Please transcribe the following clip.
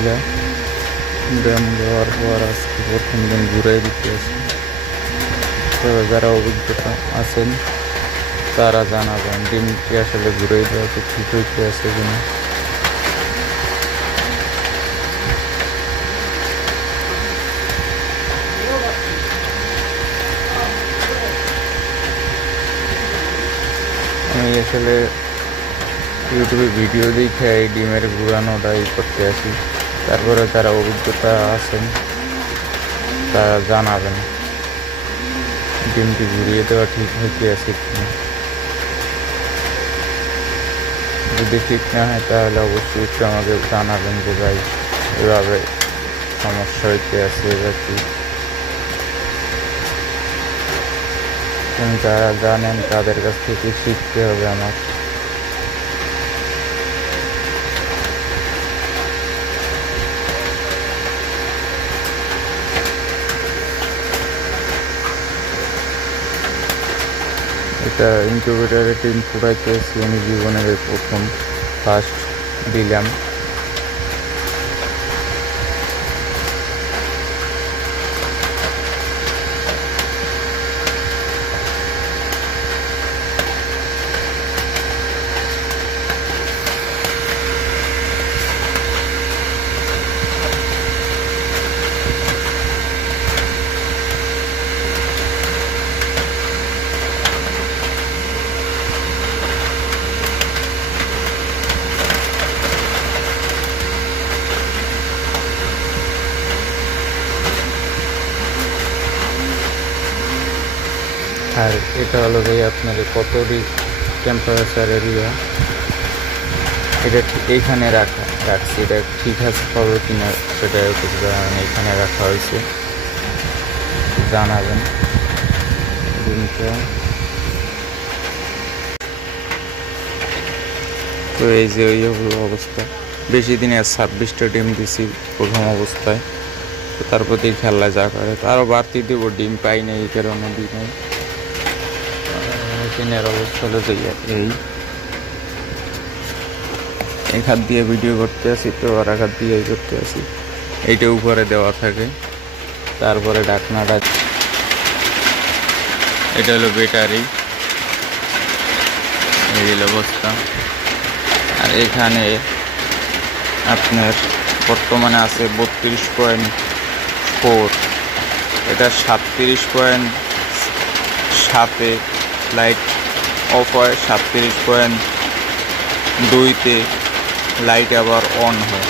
আলহামদুলিল্লাহ ড্যাম দেওয়ার পর আজকে প্রথম দিন ঘুরে দিতে আসি। তবে যারা অভিজ্ঞতা আছেন তারা জানাবেন ডিমটি আসলে ঘুরে দেওয়াতে ঠিক হইতে আছে কিনা। আমি আসলে ইউটিউবে ভিডিও দেখে এই ডিমের ঘুরানোটাই করতে আসি। তারপরে যারা অভিজ্ঞতা আছেন তারা জানাবেন ডিমটি ঘুরিয়ে দেওয়া ঠিক হইতে আছে কিনা। যদি ঠিক না হয় তাহলে অবশ্যই একটু আমাকে জানাবেন যে ভাই এভাবে সমস্যা হইতে আছে বা কি। যারা জানেন তাদের কাছ থেকে শিখতে হবে আমার। এটা ইনকিউবেটরে ডিম ফুটাইতেছি আমি জীবনের প্রথম ফার্স্ট দিলাম। আর এটা হলো ভাই আপনার কত টেম্পারেচার এরিয়া, এটা এইখানে রাখছি। এটা ঠিক আছে পাবো কিনা সেটা এখানে রাখা হয়েছে, জানাবেন ডিমটা। তো এই যে ওই হলো অবস্থা। বেশি দিনে 26টা ডিম দিছি প্রথম অবস্থায়। তো তার প্রতি খেলা যা করে আরও বাড়তি দেবো, ডিম পাই নাই এই কারণে দিই নাই। মেশিনের অবস্থা হলো যে এক হাত দিয়ে ভিডিও করতে আসি, তো আর এক হাত দিয়ে করতে আসি। এইটা উপরে দেওয়া থাকে, তারপরে ঢাকনাটা। এটা হলো ব্যাটারি, এই হলো অবস্থা। আর এখানে আপনার বর্তমানে আছে 32.4, এটা 37.7-এ লাইট অফ হয়, 37.2-তে লাইট আবার অন হয়।